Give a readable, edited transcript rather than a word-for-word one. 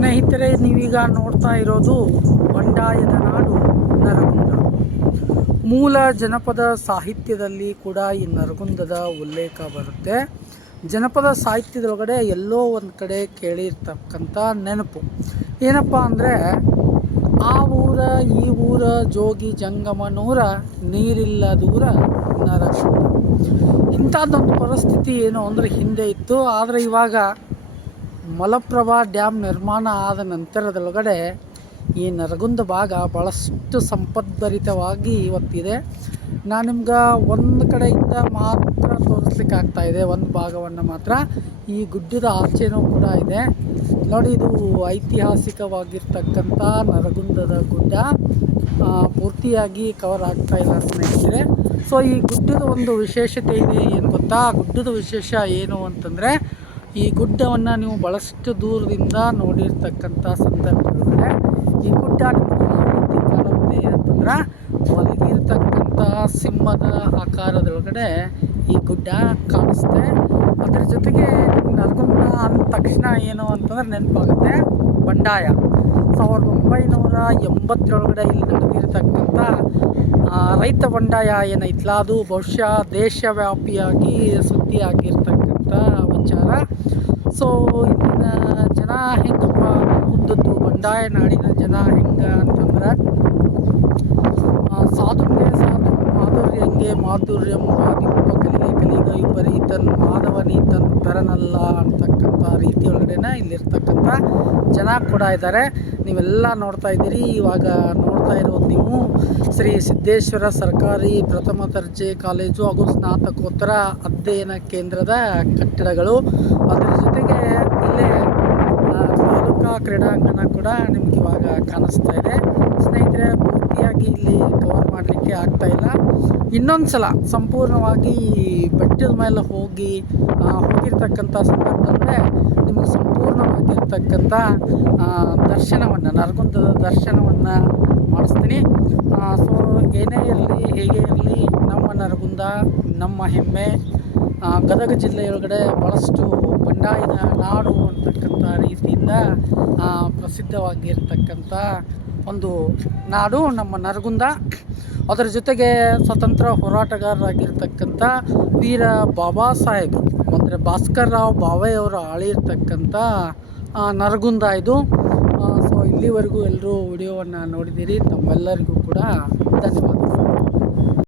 ಸ್ನೇಹಿತರೆ, ನೀವೀಗ ನೋಡ್ತಾ ಇರೋದು ಬಂಡಾಯದ ನಾಡು ನರಗುಂದ. ಮೂಲ ಜನಪದ ಸಾಹಿತ್ಯದಲ್ಲಿ ಕೂಡ ಈ ನರಗುಂದದ ಉಲ್ಲೇಖ ಬರುತ್ತೆ. ಜನಪದ ಸಾಹಿತ್ಯದೊಳಗಡೆ ಎಲ್ಲೋ ಒಂದು ಕಡೆ ಕೇಳಿರ್ತಕ್ಕಂಥ ನೆನಪು ಏನಪ್ಪ ಅಂದರೆ, ಆ ಊರ ಈ ಊರ ಜೋಗಿ ಜಂಗಮನೂರ ನೀರಿಲ್ಲ ದೂರ ನರಗುಂದ. ಇಂಥದ್ದೊಂದು ಪರಿಸ್ಥಿತಿ ಏನು ಅಂದರೆ ಹಿಂದೆ ಇತ್ತು. ಆದರೆ ಇವಾಗ ಮಲಪ್ರಭಾ ಡ್ಯಾಮ್ ನಿರ್ಮಾಣ ಆದ ನಂತರದೊಳಗಡೆ ಈ ನರಗುಂದ ಭಾಗ ಭಾಳಷ್ಟು ಸಂಪದ್ಭರಿತವಾಗಿ ಇವತ್ತಿದೆ. ನಾನು ನಿಮ್ಗೆ ಒಂದು ಕಡೆಯಿಂದ ಮಾತ್ರ ತೋರಿಸ್ಲಿಕ್ಕೆ ಆಗ್ತಾಯಿದೆ, ಒಂದು ಭಾಗವನ್ನು ಮಾತ್ರ. ಈ ಗುಡ್ಡದ ಆಚೆನೂ ಕೂಡ ಇದೆ ನೋಡಿ. ಇದು ಐತಿಹಾಸಿಕವಾಗಿರ್ತಕ್ಕಂಥ ನರಗುಂದದ ಗುಡ್ಡ ಪೂರ್ತಿಯಾಗಿ ಕವರ್ ಆಗ್ತಾ ಇಲ್ಲ ಸ್ನೇಹಿತರೆ. ಸೊ ಈ ಗುಡ್ಡದ ಒಂದು ವಿಶೇಷತೆ ಇದೆ. ಏನು ಗೊತ್ತಾ, ಗುಡ್ಡದ ವಿಶೇಷ ಏನು ಅಂತಂದರೆ, ಈ ಗುಡ್ಡವನ್ನು ನೀವು ಭಾಳಷ್ಟು ದೂರದಿಂದ ನೋಡಿರ್ತಕ್ಕಂಥ ಸಂದರ್ಭದಲ್ಲೇ ಈ ಗುಡ್ಡ ನಿಮಗೆ ಯಾವ ರೀತಿ ಕಾಣುತ್ತೆ ಅಂತಂದ್ರೆ, ಮಲಗಿರ್ತಕ್ಕಂಥ ಸಿಂಹದ ಆಕಾರದೊಳಗಡೆ ಈ ಗುಡ್ಡ ಕಾಣಿಸುತ್ತೆ. ಅದರ ಜೊತೆಗೆ ನರಗುಂದ ಅಂದ ತಕ್ಷಣ ಏನು ಅಂತಂದ್ರೆ ನೆನಪಾಗುತ್ತೆ ಬಂಡಾಯ. 1980 ಇಲ್ಲಿ ನಡೆದಿರ್ತಕ್ಕಂಥ ರೈತ ಬಂಡಾಯ ಏನೈತಲ್ಲ, ಅದು ಬಹುಶಃ ದೇಶವ್ಯಾಪಿಯಾಗಿ ಸುದ್ದಿ ಆಗಿರ್ತಕ್ಕಂಥ ವಿಚಾರ. ಸೊ ಇಲ್ಲಿನ ಜನ ಹೆಂಗಪ್ಪ ಮುಂದದ್ದು ಬಂಡಾಯ ನಾಡಿನ ಜನ ಹೆಂಗೆ ಅಂತಂದ್ರೆ, ಸಾಧುಂಗೆ ಸಾಧು ಮಾಧುರ್ಯಂಗೆ ಮಾಧುರ್ಯಂ ವಾದಿಪ್ಪ ಕಲಿಗೆ ಕಲಿಗ ವಿಪರೀತನ್ ಮಾಧವನೀತನ್ ತರನಲ್ಲ ಅಂತಕ್ಕಂಥ ರೀತಿಯೊಳಗಡೆನ ಇಲ್ಲಿರ್ತಕ್ಕಂಥ ಜನ ಕೂಡ ಇದ್ದಾರೆ. ನೀವೆಲ್ಲ ನೋಡ್ತಾ ಇದ್ದೀರಿ. ಇವಾಗ ನೋಡ್ತಾ ಇರೋದು ನೀವು ಶ್ರೀ ಸಿದ್ದೇಶ್ವರ ಸರ್ಕಾರಿ ಪ್ರಥಮ ದರ್ಜೆ ಕಾಲೇಜು ಹಾಗೂ ಸ್ನಾತಕೋತ್ತರ ಅಧ್ಯಯನ ಕೇಂದ್ರದ ಕಟ್ಟಡಗಳು. ಅದರ ಜೊತೆಗೆ ಇಲ್ಲೇ ತಾಲೂಕಾ ಕ್ರೀಡಾಂಗಣ ಕೂಡ ನಿಮ್ಗೆ ಇವಾಗ ಕಾಣಿಸ್ತಾ ಇದೆ ಸ್ನೇಹಿತರೆ. ಪೂರ್ತಿಯಾಗಿ ಇಲ್ಲಿ ಕವರ್ ಮಾಡಲಿಕ್ಕೆ ಆಗ್ತಾ ಇಲ್ಲ. ಇನ್ನೊಂದು ಸಲ ಸಂಪೂರ್ಣವಾಗಿ ಬೆಟ್ಟದ ಮೇಲೆ ಹೋಗಿರ್ತಕ್ಕಂಥ ಸಂದರ್ಭದಲ್ಲೇ ನಿಮಗೆ ಸಂಪೂರ್ಣವಾಗಿರ್ತಕ್ಕಂಥ ದರ್ಶನವನ್ನು, ನರಗುಂದದ ದರ್ಶನವನ್ನು ಮಾಡಿಸ್ತೀನಿ. ಸೊ ಏನೇ ಇರಲಿ ಹೇಗೆ ಇರಲಿ, ನಮ್ಮ ನರಗುಂದ ನಮ್ಮ ಹೆಮ್ಮೆ. ಗದಗ ಜಿಲ್ಲೆಯೊಳಗಡೆ ಭಾಳಷ್ಟು ಬಂಡಾಯದ ನಾಡು ಅಂತಕ್ಕಂಥ ರೀತಿಯಿಂದ ಪ್ರಸಿದ್ಧವಾಗಿರ್ತಕ್ಕಂಥ ಒಂದು ನಾಡು ನಮ್ಮ ನರಗುಂದ. ಅದರ ಜೊತೆಗೆ ಸ್ವತಂತ್ರ ಹೋರಾಟಗಾರರಾಗಿರ್ತಕ್ಕಂಥ ವೀರ ಬಾಬಾ ಸಾಹೇಬ್ ಅಂದರೆ ಭಾಸ್ಕರ್ ರಾವ್ ಭಾವೆಯವರು ಆಳಿರ್ತಕ್ಕಂಥ ನರಗುಂದ ಇದು. ಸೊ ಇಲ್ಲಿವರೆಗೂ ಎಲ್ಲರೂ ವಿಡಿಯೋವನ್ನು ನೋಡಿದ್ದೀರಿ. ತಮ್ಮೆಲ್ಲರಿಗೂ ಕೂಡ ಧನ್ಯವಾದಗಳು.